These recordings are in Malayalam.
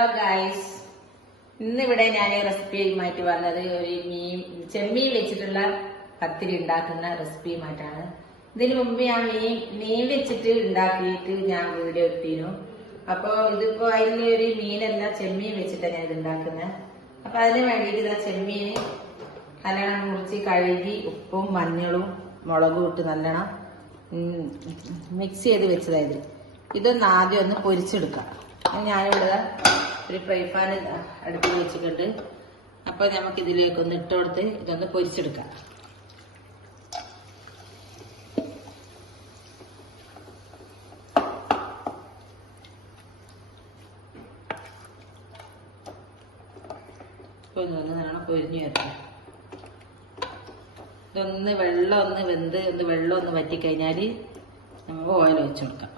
ഹലോ ഗൈസ്, ഇന്നിവിടെ ഞാൻ റെസിപ്പിയുമായിട്ട് വന്നത് ഒരു ചെമ്മീൻ വെച്ചിട്ടുള്ള പത്തിരി ഉണ്ടാക്കുന്ന റെസിപ്പിയുമായിട്ടാണ്. ഇതിനു മുമ്പ് ഞാൻ മീൻ വെച്ചിട്ട് ഉണ്ടാക്കിയിട്ട് ഞാൻ വീഡിയോ ഇട്ടിരുന്നു. അപ്പൊ ഇതിപ്പോ അതിലൊരു മീനല്ല, ചെമ്മീൻ വെച്ചിട്ടാണ് ഞാൻ ഇത് ഉണ്ടാക്കുന്നത്. അപ്പൊ അതിന് വേണ്ടിയിട്ട് ഇതാ ചെമ്മീൻ നല്ലോണം മുറിച്ച് കഴുകി ഉപ്പും മഞ്ഞളും മുളകും ഇട്ട് നല്ലോണം മിക്സ് ചെയ്ത് വെച്ചതായത്. ഇതൊന്ന് ആദ്യം ഒന്ന് പൊരിച്ചെടുക്കാം. ഞാനിവിടെ ഒരു ഫ്രൈ പാൻ അടുപ്പിൽ വെച്ചിട്ടുണ്ട്. അപ്പൊ നമുക്ക് ഇതിലേക്കൊന്ന് ഇട്ട് കൊടുത്ത് ഇതൊന്ന് പൊരിച്ചെടുക്കാം. ഇപ്പൊ ഇതൊന്ന് നല്ലോണം പൊരിഞ്ഞു വരണം. ഇതൊന്ന് വെള്ളം ഒന്ന് വെന്ത് വെള്ളം ഒന്ന് വറ്റിക്കഴിഞ്ഞാല് നമുക്ക് ഓയിൽ വെച്ച് കൊടുക്കാം.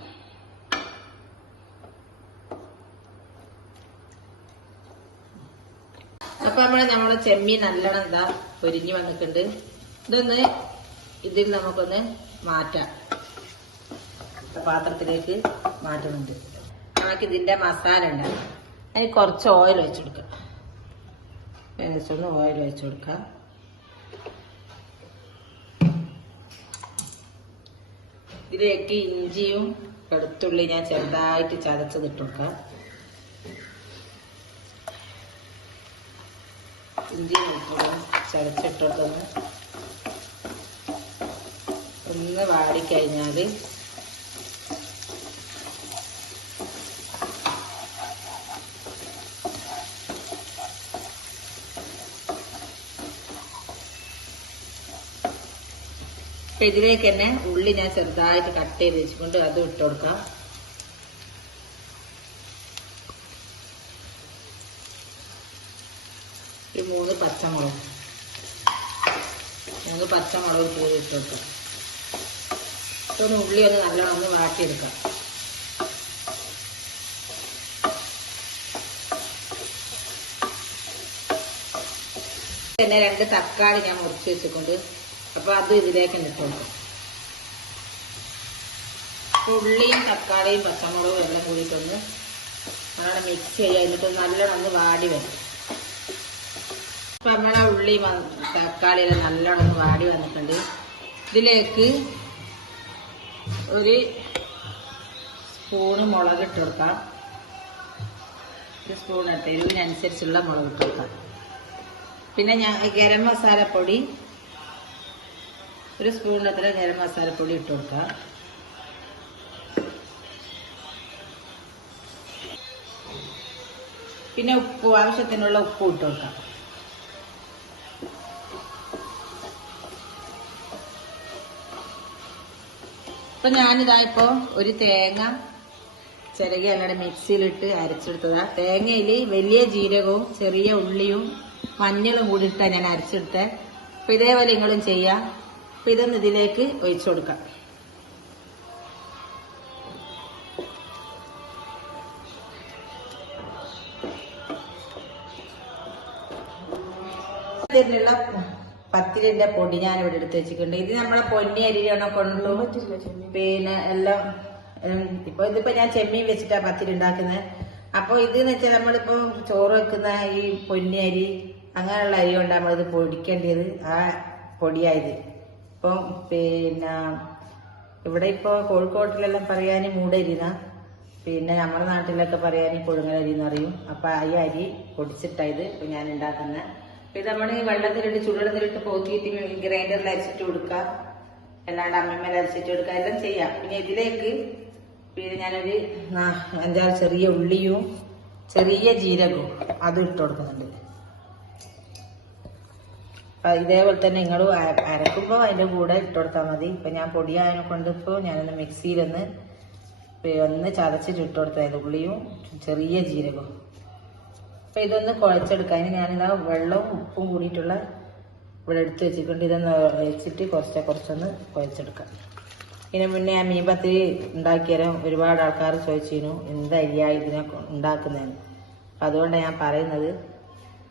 അപ്പൊ നമ്മളെ ചെമ്മീൻ നല്ലോണം എന്താ പൊരിഞ്ഞു വന്നിട്ടുണ്ട്. ഇതൊന്ന് ഇതിൽ നമുക്കൊന്ന് മാറ്റാം, പാത്രത്തിലേക്ക് മാറ്റുന്നുണ്ട്. നമുക്ക് ഇതിന്റെ മസാല ഉണ്ടാകും. അതിന് കുറച്ച് ഓയിൽ വെച്ചെടുക്കാം. ഒന്ന് ഓയിൽ വെച്ചു കൊടുക്കാം. ഇതിലേക്ക് ഇഞ്ചിയും വെളുത്തുള്ളി ഞാൻ ചെറുതായിട്ട് ചതച്ചത് ഇട്ട് കൊടുക്കാം. ഇഞ്ചി വെളുത്തുള്ളി ചതച്ചിട്ടൊന്ന് ഒന്ന് വാടിക്കഴിഞ്ഞാല് ഇതിലേക്ക് തന്നെ ഉള്ളി ഞാൻ ചെറുതായിട്ട് കട്ട് ചെയ്ത് വെച്ചുകൊണ്ട് അത് ഇട്ട് കൊടുക്കാം. ഒരു 3 പച്ചമുളക്, 3 പച്ചമുളക് കൂടി ഇട്ട് കൊടുക്കാം. ഇതൊന്ന് ഉള്ളി ഒന്ന് നല്ലോണം ഒന്ന് വാട്ടിയെടുക്കാം. പിന്നെ 2 തക്കാളി ഞാൻ മുറിച്ച് വെച്ചിട്ടുണ്ട്. അപ്പൊ അത് ഇതിലേക്ക് ഇട്ട് കൊടുക്കും. ഉള്ളിയും തക്കാളിയും പച്ചമുളകും എല്ലാം കൂടിയിട്ടൊന്ന് നല്ലോണം മിക്സ് ചെയ്യുക. എന്നിട്ട് നല്ലോണം ഒന്ന് വാടി വരും. അപ്പൊ നമ്മളെ ഉള്ളി തക്കാളിയെല്ലാം നല്ലോണം ഒന്ന് വാടി വന്നിട്ടുണ്ട്. ഇതിലേക്ക് ഒരു സ്പൂണ് മുളക് ഇട്ട് കൊടുക്കാം. ഒരു സ്പൂൺ ഇട്ട് എരിവിനനുസരിച്ചുള്ള മുളക് ഇട്ട് കൊടുക്കാം. പിന്നെ ഞാൻ ഗരം മസാലപ്പൊടി ഒരു സ്പൂണിനത്ര ഗരം മസാലപ്പൊടി ഇട്ട് കൊടുക്കാം. പിന്നെ ഉപ്പ്, ആവശ്യത്തിനുള്ള ഉപ്പ് ഇട്ട് കൊടുക്കാം. അപ്പൊ ഞാനിതാ ഇപ്പോ ഒരു തേങ്ങ ചിരകി അല്ലാതെ മിക്സിയിലിട്ട് അരച്ചെടുത്തതാ. തേങ്ങയില് വലിയ ജീരകവും ചെറിയ ഉള്ളിയും മഞ്ഞളും കൂടി ഇട്ടാ ഞാൻ അരച്ചെടുത്തേ. അപ്പൊ ഇതേപോലെ നിങ്ങളും ചെയ്യാം. അപ്പൊ ഇതൊന്ന് ഇതിലേക്ക് ഒഴിച്ചു കൊടുക്കാം. ഇതിനുള്ള പത്തിരിന്റെ പൊടി ഞാൻ ഇവിടെ എടുത്ത് വെച്ചിട്ടുണ്ട്. ഇത് നമ്മളെ പൊന്നി അരിയാണോ കൊണ്ടു പിന്നെ എല്ലാം. ഇതിപ്പോ ഞാൻ ചെമ്മീൻ വെച്ചിട്ടാ പത്തിരി ഉണ്ടാക്കുന്നത്. അപ്പൊ ഇതെന്ന് വെച്ചാൽ നമ്മളിപ്പോ ചോറ് വെക്കുന്ന ഈ പൊന്നി അരി അങ്ങനെയുള്ള അരി കൊണ്ടാണ് നമ്മളിത് പൊടിക്കേണ്ടത്. ആ പൊടിയായത്. ഇപ്പം പിന്നെ ഇവിടെ ഇപ്പൊ കോഴിക്കോട്ടിലെല്ലാം പറയാന് മൂടരിന, പിന്നെ നമ്മുടെ നാട്ടിലൊക്കെ പറയാന് പുഴുങ്ങലരി എന്ന് പറയും. അപ്പൊ ഈ അരി പൊടിച്ചിട്ടായത് ഇപ്പൊ ഞാൻ ഉണ്ടാക്കുന്നത്. ഇത് നമ്മള് വെള്ളത്തിലിട്ട് ചുടുവെള്ളത്തിലിട്ട് പോക്കിയിട്ട് ഗ്രൈൻഡറിൽ അരച്ചിട്ട് കൊടുക്കാം, അല്ലാണ്ട് അമ്മമ്മേൽ അരച്ചിട്ട് കൊടുക്കാം, എല്ലാം ചെയ്യാം. പിന്നെ ഇതിലേക്ക് പിന്നെ ഞാനൊരു 5-6 ചെറിയ ഉള്ളിയും ചെറിയ ജീരകവും അതും ഇട്ട് കൊടുക്കുന്നുണ്ട്. ഇതേപോലെ തന്നെ നിങ്ങളും അരക്കുമ്പോൾ അതിന്റെ കൂടെ ഇട്ട് കൊടുത്താൽ മതി. ഇപ്പൊ ഞാൻ പൊടിയായതിനെ കൊണ്ട് ഇപ്പൊ ഞാനൊന്ന് മിക്സിയിലൊന്ന് ചതച്ചിട്ട് ഇട്ട് കൊടുത്തായത് ഉള്ളിയും ചെറിയ ജീരകവും. അപ്പൊ ഇതൊന്ന് കുഴച്ചെടുക്കാം. അതിന് ഞാനിതാ വെള്ളവും ഉപ്പും കൂടിയിട്ടുള്ള ഇവിടെ എടുത്ത് വെച്ചിട്ടുണ്ട്. ഇതൊന്ന് വെച്ചിട്ട് കുറച്ചൊന്ന് കുഴച്ചെടുക്കാം. ഇതിന് മുന്നേ ഞാൻ മീൻ പത്തിരി ഉണ്ടാക്കിയാലും ഒരുപാട് ആൾക്കാർ ചോദിച്ചിരുന്നു എന്ത് അരിയായി ഇതിനെ ഉണ്ടാക്കുന്നതെന്ന്. അപ്പൊ അതുകൊണ്ടാണ് ഞാൻ പറയുന്നത്.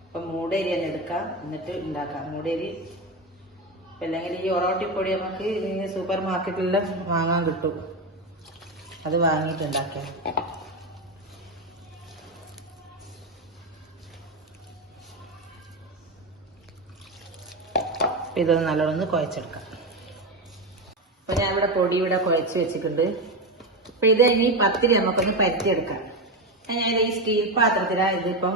അപ്പൊ മൂടരി തന്നെ എടുക്കാം, എന്നിട്ട് ഉണ്ടാക്കാം. മൂടരി അല്ലെങ്കിൽ ഈ ഒറോട്ടിപ്പൊടി നമുക്ക് സൂപ്പർ മാർക്കറ്റിലെല്ലാം വാങ്ങാൻ കിട്ടും. അത് വാങ്ങിയിട്ടുണ്ടാക്കാം. ഇതൊന്ന് നല്ലോണം കുഴച്ചെടുക്കാം. അപ്പൊ ഞാൻ ഇവിടെ പൊടി ഇവിടെ കുഴച്ച് വെച്ചിട്ടുണ്ട്. അപ്പൊ ഇത് ഇനി പത്തിരി നമുക്കൊന്ന് പരത്തിയെടുക്കാം. ഞാൻ ഈ സ്റ്റീൽ പാത്രത്തിലാണ് ഇതിപ്പം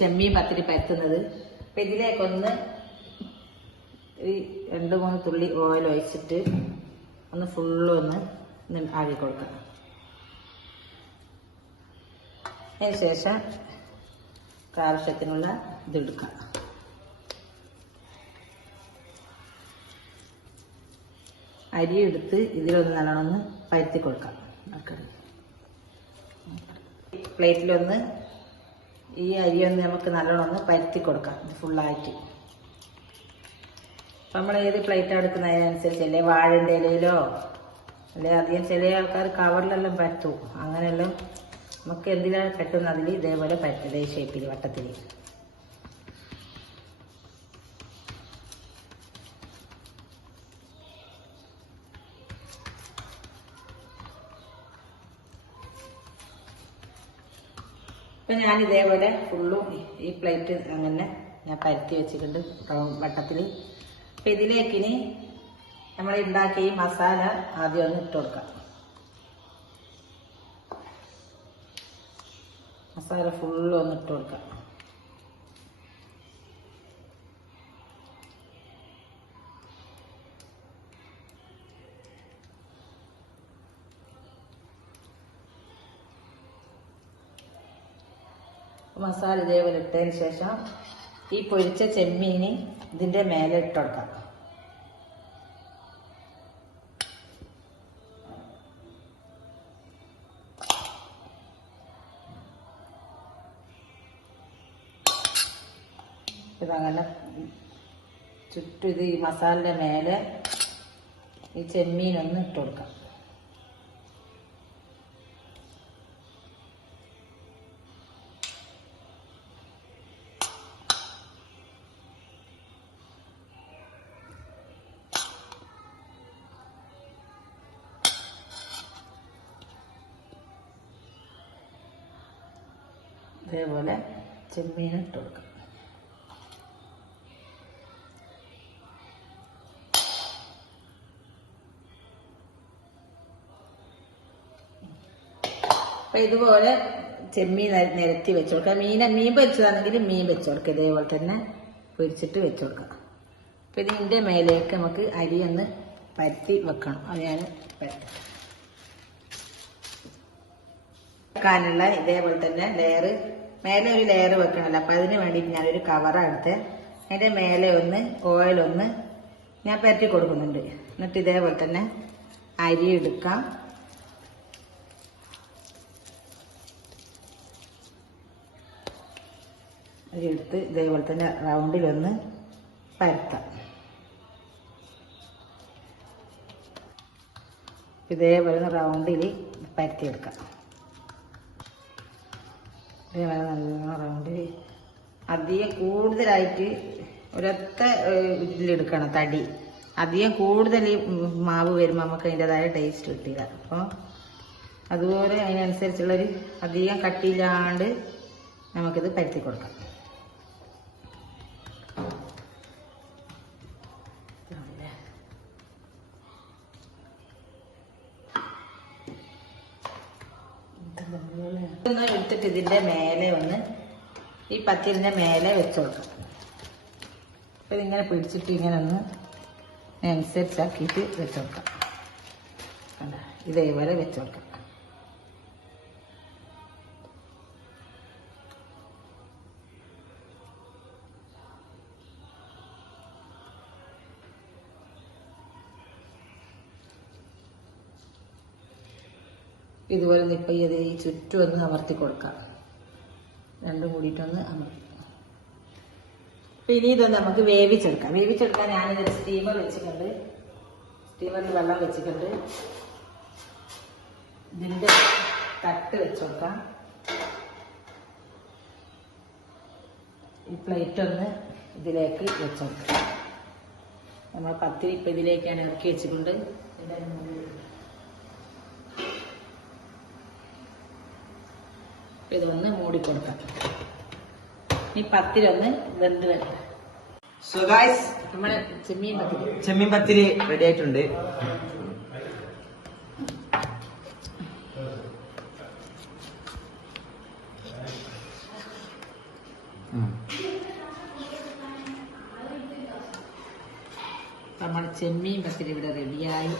ചെമ്മീൻ പത്തിരി പരത്തുന്നത്. അപ്പൊ ഇതിലേക്കൊന്ന് ഈ 2-3 തുള്ളി ഓയിൽ ഒഴിച്ചിട്ട് ഒന്ന് ഫുള്ളൊന്ന് ആക്കി കൊടുക്കാം. അതിന് ശേഷം ആവശ്യത്തിനുള്ള ഇതെടുക്കാം. അരി എടുത്ത് ഇതിലൊന്ന് നല്ലോണം പരത്തി കൊടുക്കാം. പ്ലേറ്റിലൊന്ന് ഈ അരിയൊന്ന് നമുക്ക് നല്ലോണം പരത്തി കൊടുക്കാം ഫുള്ളായിട്ട്. നമ്മൾ ഏത് പ്ലേറ്റാണ് എടുക്കുന്നത് അതിനനുസരിച്ചല്ലേ, വാഴൻ്റെ ഇലയിലോ അല്ലെ അധികം ചില ആൾക്കാർ കവറിലെല്ലാം പരത്തും. അങ്ങനെയെല്ലാം നമുക്ക് എന്തിനാണ് പറ്റുന്നത് അതിൽ ഇതേപോലെ പരത്തത് ഈ ഷേപ്പിൽ വട്ടത്തിൽ. അപ്പം ഞാൻ ഇതേപോലെ ഫുള്ളും ഈ പ്ലേറ്റ് അങ്ങനെ ഞാൻ പരത്തി വെച്ചിട്ടുണ്ട് റൗണ്ട് വട്ടത്തിൽ. അപ്പം ഇതിലേക്കിനി നമ്മൾ ഉണ്ടാക്കിയ ഈ മസാല ആദ്യം ഒന്ന് ഇട്ട് കൊടുക്കാം. മസാല ഫുള്ളും ഒന്ന് ഇട്ട് കൊടുക്കാം. മസാല ഇതേപോലെ ഇട്ടതിന് ശേഷം ഈ പൊരിച്ച ചെമ്മീന് ഇതിൻ്റെ മേലെ ഇട്ട് കൊടുക്കാം. ഇതങ്ങനെ ചുറ്റും ഇത് ഈ മസാലയുടെ മേലെ ഈ ചെമ്മീനൊന്ന് ഇട്ട് കൊടുക്കാം. ഇതേപോലെ ചെമ്മീൻ ഇട്ട് കൊടുക്കാം. അപ്പം ഇതുപോലെ ചെമ്മീൻ നിരത്തി വെച്ച് കൊടുക്കാം. മീൻ പൊരിച്ചതാണെങ്കിൽ മീൻ വെച്ച് കൊടുക്കുക. ഇതേപോലെ തന്നെ പൊരിച്ചിട്ട് വെച്ച് കൊടുക്കാം. അപ്പം ഇതിൻ്റെ മേലേക്ക് നമുക്ക് അരി ഒന്ന് പരത്തി വെക്കണം. അത് ഞാൻ വെക്കാനുള്ള ഇതേപോലെ തന്നെ ലെയർ മേലെ ഒരു ലെയർ വെക്കണമല്ലോ. അപ്പം അതിന് വേണ്ടിയിട്ട് ഞാനൊരു കവറാണ് എടുത്ത് അതിൻ്റെ മേലെ ഒന്ന് ഓയിലൊന്ന് ഞാൻ പരത്തി കൊടുക്കുന്നുണ്ട്. എന്നിട്ട് ഇതേപോലെ തന്നെ അരി എടുക്കാം. അരി എടുത്ത് ഇതേപോലെ തന്നെ റൗണ്ടിലൊന്ന് പരത്താം. ഇതേപോലെ റൗണ്ടിൽ പരത്തിയെടുക്കാം. ഇതേപോലെ നല്ല റൗണ്ടിൽ അധികം കൂടുതലായിട്ട് ഒരൊറ്റ ഇതിലെടുക്കണം തടി. അധികം കൂടുതൽ മാവ് വരുമ്പോൾ നമുക്ക് അതിൻ്റെതായ ടേസ്റ്റ് കിട്ടില്ല. അപ്പോൾ അതുപോലെ അതിനനുസരിച്ചുള്ളൊരു അധികം കട്ടിയില്ലാണ്ട് നമുക്കിത് പരത്തി കൊടുക്കാം. ഒന്ന് എടുത്തിട്ട് ഇതിൻ്റെ മേലെ ഒന്ന് ഈ പത്തിരിൻ്റെ മേലെ വെച്ച് കൊടുക്കാം. അപ്പം ഇതിങ്ങനെ പിടിച്ചിട്ട് ഇങ്ങനെ ഒന്ന് അനുസരിച്ചാക്കിയിട്ട് വെച്ച് കൊടുക്കാം. ഇതേപോലെ വെച്ച് കൊടുക്കാം. ഇതുപോലെ ഇപ്പം ഈ ചുറ്റും ഒന്ന് അമർത്തി കൊടുക്കാം. രണ്ടും കൂടിയിട്ടൊന്ന് അമർത്തി. ഇനി ഇതൊന്ന് നമുക്ക് വേവിച്ചെടുക്കാം. വേവിച്ചെടുക്കാൻ ഞാനിതൊരു സ്റ്റീമർ വെച്ചിട്ടുണ്ട്. സ്റ്റീമറിൽ വെള്ളം വെച്ചിട്ടുണ്ട്. ഇതിൻ്റെ തട്ട് വെച്ച് കൊടുക്കാം. ഈ പ്ലേറ്റ് ഒന്ന് ഇതിലേക്ക് വെച്ച് കൊടുക്കാം. നമ്മൾ പത്തിരി ഇപ്പം ഇതിലേക്കാണ് ഇറക്കി വെച്ചിട്ടുണ്ട്. ഇതൊന്ന് മൂടിക്കൊടുക്കാം. ഈ പത്തിരൊന്ന് വെന്ത് വരാം. സോ ഗൈസ് നമ്മളെ ചെമ്മീൻ പത്തിരി റെഡി ആയിട്ടുണ്ട്. നമ്മുടെ ചെമ്മീൻ പത്തിരി ഇവിടെ റെഡിയായി.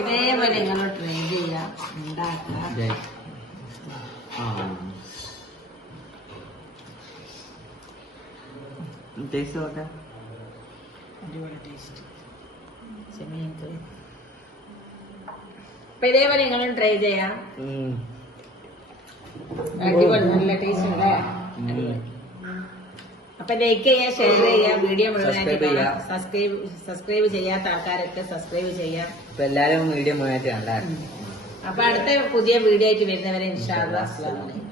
ഇതേപോലെ നിങ്ങൾ ട്രൈ ചെയ്യാം, ഉണ്ടാക്കാം. ടേസ്റ്റ് നോക്കാം. അടിപൊളി ടേസ്റ്റ് ചെമ്മീൻ കറി. അപ്പൊ ഇതേപോലെ നിങ്ങളും ട്രൈ ചെയ്യാം. അടിപൊളി നല്ല ടേസ്റ്റ് ഉണ്ട്. അപ്പൊ ലൈക്ക് ചെയ്യാം, ഷെയർ ചെയ്യാം, വീഡിയോ മുഴുവനായിട്ട് കാണാം. സബ്സ്ക്രൈബ് ചെയ്യാത്ത ആൾക്കാരൊക്കെ സബ്സ്ക്രൈബ് ചെയ്യാം. എല്ലാരും വീഡിയോ മുഴുവനായിട്ട് കണ്ടായിരുന്നു. അപ്പൊ അടുത്ത പുതിയ വീഡിയോ ആയിട്ട് വരുന്നവരെ ഇൻഷാ അല്ലാഹ്.